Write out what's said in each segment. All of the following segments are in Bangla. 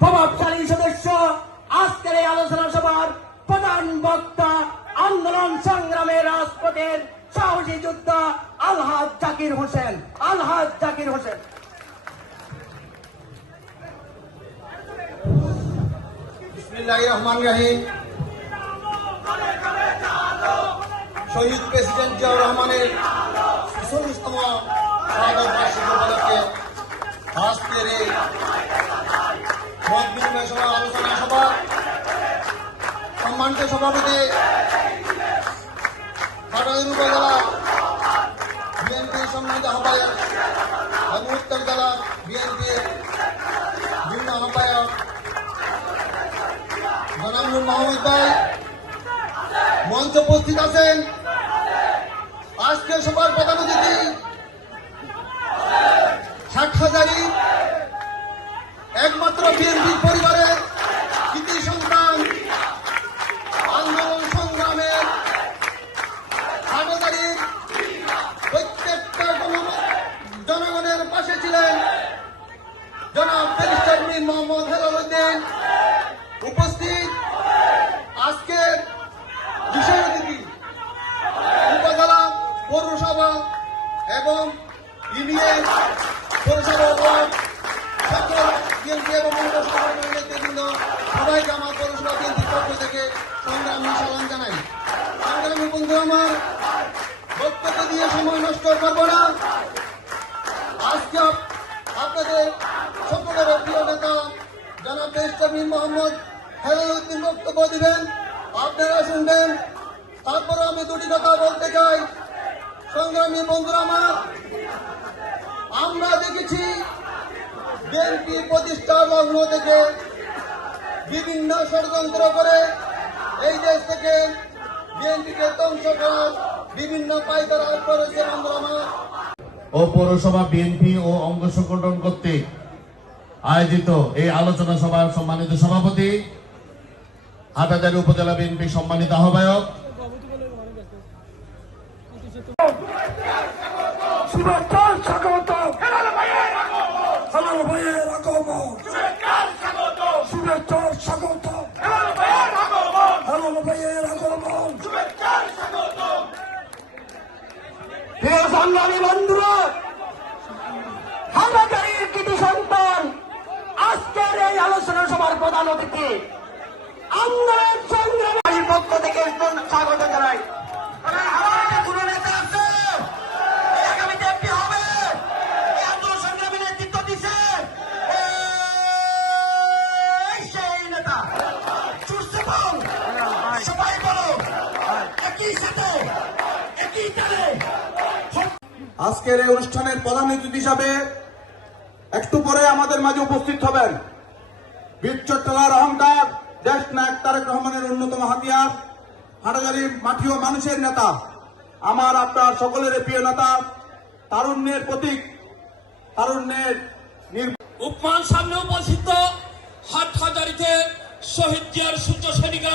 প্রভাবশালী সদস্য, আজকের এই আলোচনা সভার প্রধান বক্তা আন্দোলন সংগ্রামের রাজপথের সাহসী যোদ্ধা আলহাজ জাকির হোসেন, আলহাজ জাকির হোসেন। রহমান রাহিম। শহীদ প্রেসিডেন্ট জিয়াউর রহমানের সুচল্লিশতম স্বাগত বার্ষিকী উপলক্ষে আজকের এই সভা আলোচনা সভা, সম্মানিত সভাপতি কাটাগির উপজেলা বিএনপির সম্মানিত আহ্বায়ক এবং উত্তর জেলা বিএনপির বিভিন্ন আহ্বায়ক ভাই, মঞ্চ উপস্থিত আছেন। আজকের সবার প্রধান অতিথি ষাট হাজারি পৌরসভা ওয়ার্ড সকল বিএনপি এবং অঙ্গ সংগঠনের নেতৃবৃন্দ সবাইকে সংগ্রামী সালাম জানাই। দিয়ে সময় নষ্ট করব না। আজকে আপ- আপনাদের সকলের প্রিয় নেতা, জনাব দেশকর্মী মোহাম্মদ হেলালুদ্দিন বক্তব্য দিবেন। আপনারা শুনবেন। তারপরে আমি দুটি কথা বলতে চাই। সংগ্রামী বন্ধুরা আমার আমরা দেখেছি বিএনপি প্রতিষ্ঠা লগ্ন থেকে বিভিন্ন ষড়যন্ত্র করে এই দেশ থেকে বিএনপিকে ধ্বংস করার বিভিন্ন পায়তারা করেছে আমার। ও পৌরসভা বিএনপি ও অঙ্গ সংগঠন কর্তৃক আয়োজিত এই আলোচনা সভার সম্মানিত সভাপতি হাটাজারি উপজেলা বিএনপি সম্মানিত আহ্বায়ক। শুভেচ্ছা স্বাগত হেলাল ভাইয়ের আগমন শুভেচ্ছা স্বাগত ভাইয়ের আগমন প্রিয় সংগ্রামী বন্ধুরা হাজারির কৃতি সন্তান আজকের আলোচনা সভার প্রধান অতিথি আন্দোলন সংগ্রামের পক্ষ থেকে স্বাগত জানাই। আজকের এই অনুষ্ঠানের প্রধান অতিথি হিসাবে একটু পরে আমাদের মাঝে উপস্থিত হবেন বীর চট্টলার অহংকার দেশ নায়ক তারেক রহমানের অন্যতম হাতিয়ার, হাটাজারি মাটি ও মানুষের নেতা, আমার, আপনার সকলের প্রিয় নেতা, তারুণ্যের প্রতীক, তারুণ্যের উপমান সামনে উপস্থিত হাট হাজারিতে শহীদ জিয়ার সূর্য সৈনিকা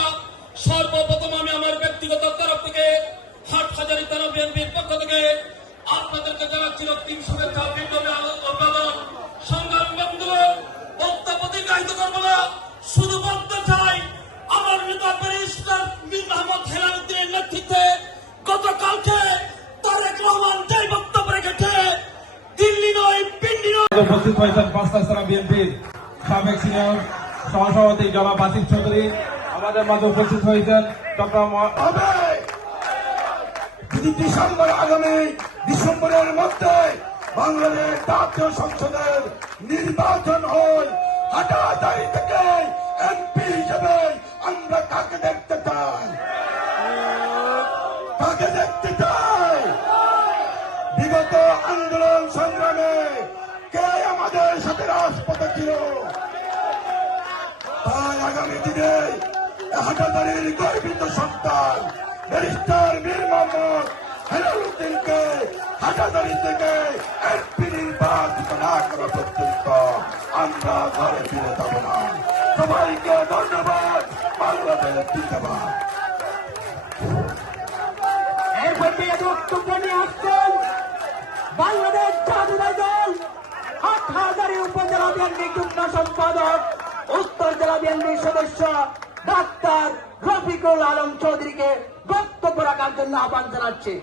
সর্বপ্রথম আমি আমার ব্যক্তিগত তরফ থেকে হাট হাজারি থানা বিএনপির পক্ষ থেকে আপনাদেরকে জানাচ্ছিল তিন শুভেচ্ছা অভিবাদন, সংগ্রাম, বন্ধু, বক্তব্য দীর্ঘায়িত করব না। শুধু বলতে চাই আমার নেতা ব্যারিস্টার মীর মোহাম্মদ হেলালুদ্দিনের নেতৃত্বে গতকালকে তারেক রহমান যে বক্তব্য রেখেছে, দিল্লি নয়, পিন্ডি নয়। উপস্থিত হয়েছেন পাঁচটা বিএনপির সাবেক সিনিয়র সহসভাপতি জনাব চৌধুরী আমাদের মাঝে উপস্থিত হয়েছেন যদি ডিসেম্বর আগামী ডিসেম্বরের মধ্যে বাংলাদেশ জাতীয় সংসদের নির্বাচন থেকে এমপি হিসেবে আমরা কাকে দেখতে চাই? কাকে দেখতে চাই? বিগত আন্দোলন সংগ্রামে কে আমাদের সাথে রাজপথে ছিল? তাই আগামী দিনে হাটাদারির গর্বিত সন্তান, ব্যারিস্টার মীর মোহাম্মদ হেলালুদ্দিনকে হাটাদারি থেকে এমপি নির্বাচিত না করা পর্যন্ত আমরা ঘরে ফিরে যাব না। সবাইকে ধন্যবাদ। বাংলাদেশ বাংলাদেশ উপজেলা বিএনপি যুগ্ম সম্পাদক জেলা বিএনপির সদস্য ডাক্তার রফিকুল আলম চৌধুরীকে বক্তব্য রাখার জন্য আহ্বান জানাচ্ছি।